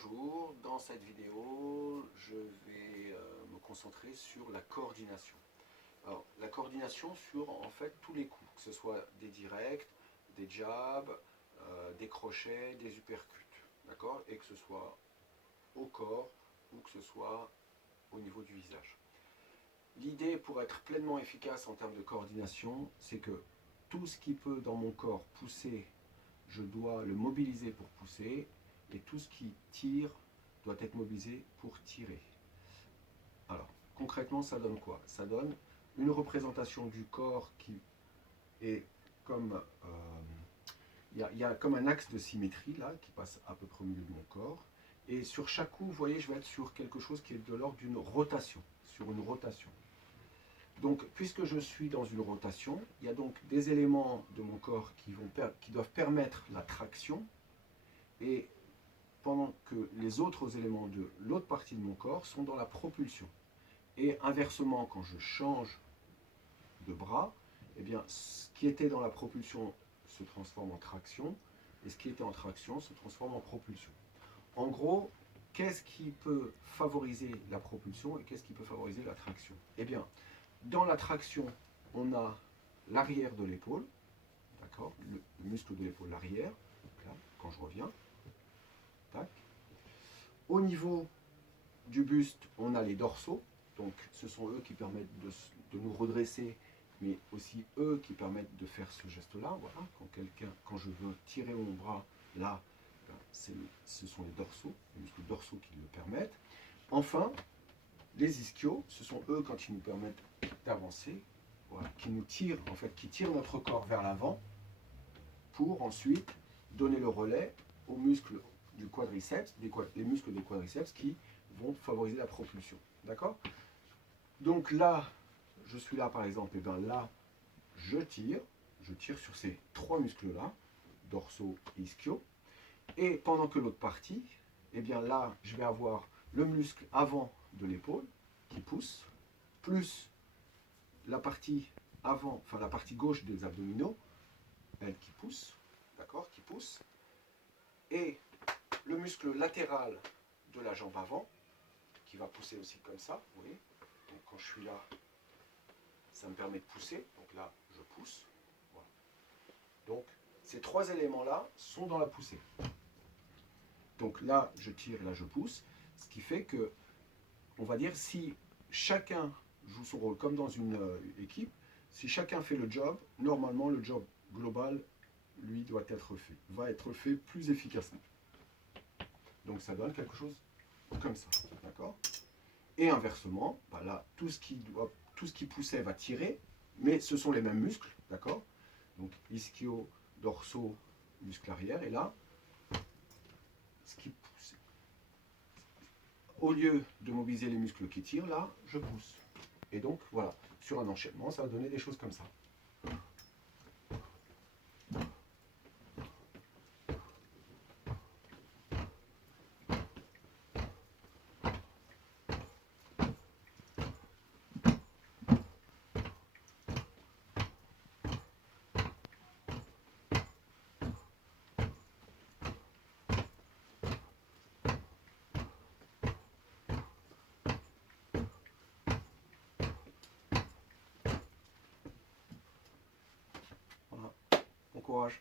Bonjour, dans cette vidéo, je vais me concentrer sur la coordination. Alors, la coordination sur en fait tous les coups, que ce soit des directs, des jabs, des crochets, des uppercuts, d'accord? Et que ce soit au corps ou que ce soit au niveau du visage. L'idée pour être pleinement efficace en termes de coordination, c'est que tout ce qui peut dans mon corps pousser, je dois le mobiliser pour pousser, et tout ce qui tire doit être mobilisé pour tirer. Alors, concrètement, ça donne quoi? Ça donne une représentation du corps qui est comme... il y a comme un axe de symétrie là, qui passe à peu près au milieu de mon corps. Et sur chaque coup, vous voyez, je vais être sur quelque chose qui est de l'ordre d'une rotation, sur une rotation. Donc, puisque je suis dans une rotation, il y a donc des éléments de mon corps qui doivent permettre la traction, et pendant que les autres éléments de l'autre partie de mon corps sont dans la propulsion. Et inversement, quand je change de bras, eh bien, ce qui était dans la propulsion se transforme en traction, et ce qui était en traction se transforme en propulsion. En gros, qu'est-ce qui peut favoriser la propulsion et qu'est-ce qui peut favoriser la traction? Eh bien, dans la traction, on a l'arrière de l'épaule, d'accord, le muscle de l'épaule, l'arrière, là, quand je reviens, tac. Au niveau du buste, on a les dorsaux, donc ce sont eux qui permettent de nous redresser, mais aussi eux qui permettent de faire ce geste-là. Voilà, quand je veux tirer mon bras, là, ce sont les dorsaux, les muscles dorsaux qui le permettent. Enfin, les ischios, ce sont eux quand ils nous permettent d'avancer, voilà, qui nous tirent, en fait, qui tirent notre corps vers l'avant pour ensuite donner le relais aux muscles du quadriceps, les muscles des quadriceps qui vont favoriser la propulsion. D'accord? Donc là, je suis là par exemple, et bien là, je tire sur ces trois muscles-là, dorsaux et ischios, et pendant que l'autre partie, et bien là, je vais avoir le muscle avant de l'épaule qui pousse, plus la partie avant, enfin la partie gauche des abdominaux, elle qui pousse, d'accord, qui pousse, et le muscle latéral de la jambe avant, qui va pousser aussi comme ça, vous voyez. Donc quand je suis là, ça me permet de pousser, donc là, je pousse. Voilà. Donc, ces trois éléments-là sont dans la poussée. Donc là, je tire, là, je pousse, ce qui fait que, on va dire, si chacun joue son rôle comme dans une équipe, si chacun fait le job, normalement, le job global, lui, va être fait plus efficacement. Donc ça donne quelque chose comme ça, d'accord? Et inversement, bah là, tout ce qui poussait va tirer, mais ce sont les mêmes muscles, d'accord? Donc ischio, dorsaux, muscle arrière, et là, ce qui pousse, au lieu de mobiliser les muscles qui tirent, là, je pousse. Et donc, voilà, sur un enchaînement, ça va donner des choses comme ça. Voilà, bon courage.